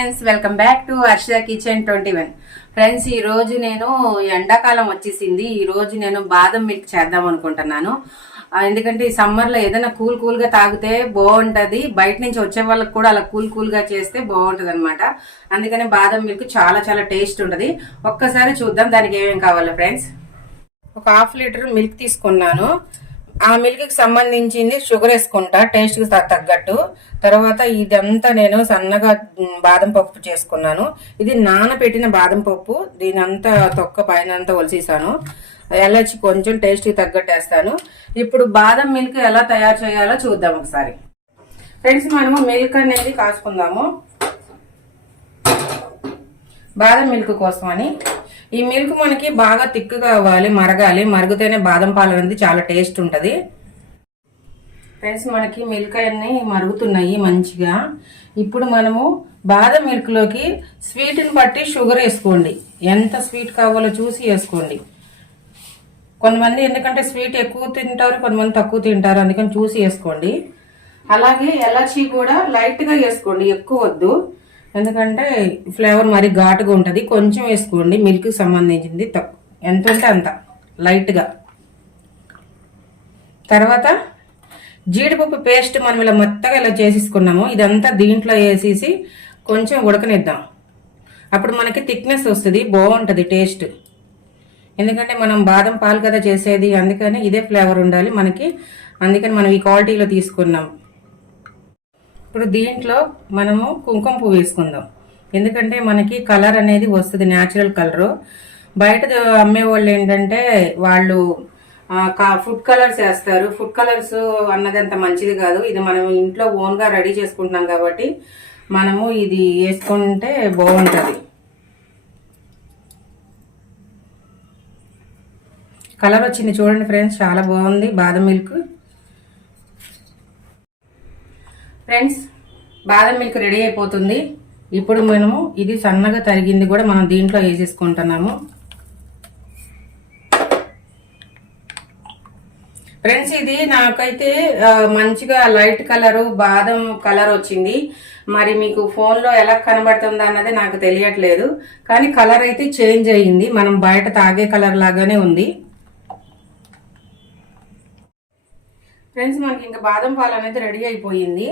Friends, welcome back to Harsha kitchen 21. Friends, ఈ రోజు నేను ఎండాకాలం వచ్చేసింది. ఈ రోజు నేను బాదం మిల్క్ చేద్దాం అనుకుంటున్నాను. ఎందుకంటే ఈ సమ్మర్ లో ఏదైనా కూల్ గా తాగితే బాగుంటది. బయట నుంచి వచ్చే వాళ్ళకి కూడా అలా కూల్ గా చేస్తే బాగుంటది అనమాట. అందుకని బాదం మిల్క్ చాలా చాలా టేస్ట్ ఉంటది. ఒక్కసారి చూద్దాం దానికి ఏమేమి కావాలో. ఫ్రెండ్స్, ఒక 1/2 లీటర్ మిల్క్ తీసుకున్నాను. ఆ మిల్క్ కి సంబంధించింది షుగర్ వేసుకుంటా టేస్ట్ కి తగ్గట్టు. తర్వాత ఇదంతా నేను సన్నగా బాదం పప్పు చేసుకున్నాను. ఇది నానబెట్టిన బాదం పప్పు. దీని అంతా తొక్క పైన అంతా ఒలిసేసాను. ఎలాచి కొంచెం టేస్ట్ కి తగ్గట్టు వేస్తాను. ఇప్పుడు బాదం మిల్క్ ఎలా తయారు చేయాలో చూద్దాం ఒకసారి. ఫ్రెండ్స్, మనము మిల్క్ అనేది కాచుకుందాము బాదం మిల్క్ కోసం అని. ఈ మిల్క్ మనకి బాగా తిక్కుగా అవ్వాలి, మరగాలి. మరుగుతేనే బాదం పాలు అనేది చాలా టేస్ట్ ఉంటది. ఫ్రెండ్స్, మనకి మిల్క్ అన్ని మరుగుతున్నాయి మంచిగా. ఇప్పుడు మనము బాదం మిల్క్ లోకి స్వీట్ ని బట్టి షుగర్ వేసుకోండి. ఎంత స్వీట్ కావాలో చూసి వేసుకోండి. కొంతమంది ఎందుకంటే స్వీట్ ఎక్కువ తింటారు, కొంతమంది తక్కువ తింటారు, అందుకని చూసి వేసుకోండి. అలాగే ఎలాచీ కూడా లైట్ గా వేసుకోండి, ఎక్కువ వద్దు. ఎందుకంటే ఫ్లేవర్ మరి ఘాటుగా ఉంటుంది. కొంచెం వేసుకోండి. మిల్క్ కి సంబంధించింది ఎంత ఉంటే అంత లైట్ గా. తర్వాత జీడిపప్పు పేస్ట్ మనం ఇలా మొత్తగా ఇలా చేసేసుకున్నాము. ఇదంతా దీంట్లో వేసేసి కొంచెం ఉడకనిద్దాం. అప్పుడు మనకి థిక్నెస్ వస్తుంది, బాగుంటుంది టేస్ట్. ఎందుకంటే మనం బాదం పాలు కదా చేసేది, అందుకని ఇదే ఫ్లేవర్ ఉండాలి మనకి. అందుకని మనం ఈ క్వాలిటీలో తీసుకున్నాం. ఇప్పుడు దీంట్లో మనము కుంకుమ పువ్వు వేసుకుందాం. ఎందుకంటే మనకి కలర్ అనేది వస్తుంది, న్యాచురల్ కలరు. బయట అమ్మే వాళ్ళు ఏంటంటే వాళ్ళు ఫుడ్ కలర్స్ వేస్తారు. ఫుడ్ కలర్స్ అన్నది అంత మంచిది కాదు. ఇది మనం ఇంట్లో ఓన్ గా రెడీ చేసుకుంటున్నాం కాబట్టి మనము ఇది వేసుకుంటే బాగుంటుంది. కలర్ వచ్చింది చూడండి ఫ్రెండ్స్, చాలా బాగుంది బాదం మిల్క్. ఫ్రెండ్స్, బాదం మిల్క్ రెడీ అయిపోతుంది. ఇప్పుడు మనము ఇది సన్నగా తరిగింది కూడా మనం దీంట్లో వేసేసుకుంటున్నాము. ఫ్రెండ్స్, ఇది నాకైతే మంచిగా లైట్ కలరు బాదం కలర్ వచ్చింది. మరి మీకు ఫోన్లో ఎలా కనబడుతుందా అన్నది నాకు తెలియట్లేదు, కానీ కలర్ అయితే చేంజ్ అయ్యింది. మనం బయట తాగే కలర్ లాగానే ఉంది. ఫ్రెండ్స్, మనకి ఇంకా బాదం పాలు అనేది రెడీ అయిపోయింది.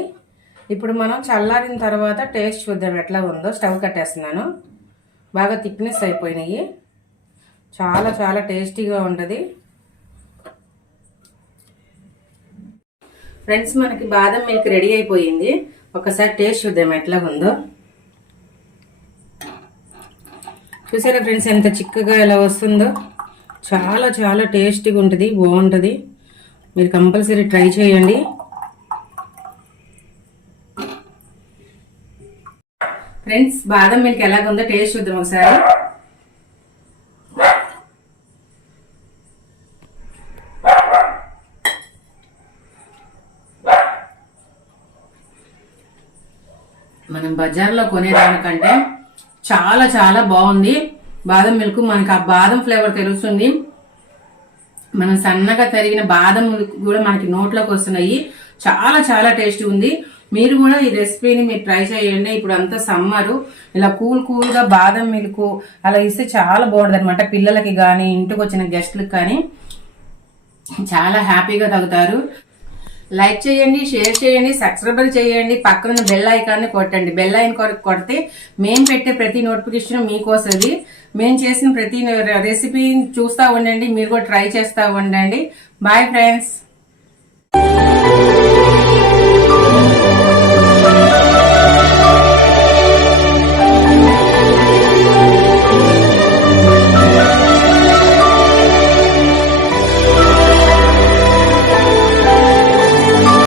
ఇప్పుడు మనం చల్లారిన తర్వాత టేస్ట్ చూద్దాం ఎట్లా ఉందో. స్టవ్ కట్టేస్తున్నాను. బాగా థిక్నెస్ అయిపోయినాయి. చాలా చాలా టేస్టీగా ఉంటుంది. ఫ్రెండ్స్, మనకి బాదం మిల్క్ రెడీ అయిపోయింది. ఒకసారి టేస్ట్ చూద్దాం ఎట్లా ఉందో. చూసారా ఫ్రెండ్స్, ఎంత చిక్కగా ఎలా వస్తుందో. చాలా చాలా టేస్టీగా ఉంటుంది, బాగుంటుంది. మీరు కంపల్సరీ ట్రై చేయండి. ఫ్రెండ్స్, బాదం మిల్క్ ఎలాగుందో టేస్ట్ చూద్దాం ఒకసారి. మనం బజార్లో కొనేదానికంటే చాలా చాలా బాగుంది బాదం మిల్క్. మనకి ఆ బాదం ఫ్లేవర్ తెలుస్తుంది. మనం సన్నగా తరిగిన బాదం కూడా మనకి నోట్లోకి వస్తున్నాయి. చాలా చాలా టేస్ట్ ఉంది. మీరు కూడా ఈ రెసిపీని మీరు ట్రై చేయండి. ఇప్పుడు అంతా సమ్మరు, ఇలా కూల్ గా బాదం మిల్క్ అలా ఇస్తే చాలా బాగుంటుంది అనమాట. పిల్లలకి కానీ ఇంటికి వచ్చిన గెస్ట్లకు కానీ చాలా హ్యాపీగా తాగుతారు. లైక్ చేయండి, షేర్ చేయండి, సబ్స్క్రైబ్ చేయండి. పక్కన బెల్ ఐకాన్ని కొట్టండి. బెల్ ఐకాన్ కొడితే మేము పెట్టే ప్రతి నోటిఫికేషన్ మీకు వస్తుంది. మేము చేసిన ప్రతి రెసిపీని చూస్తూ ఉండండి. మీరు కూడా ట్రై చేస్తూ ఉండండి. Bye friends.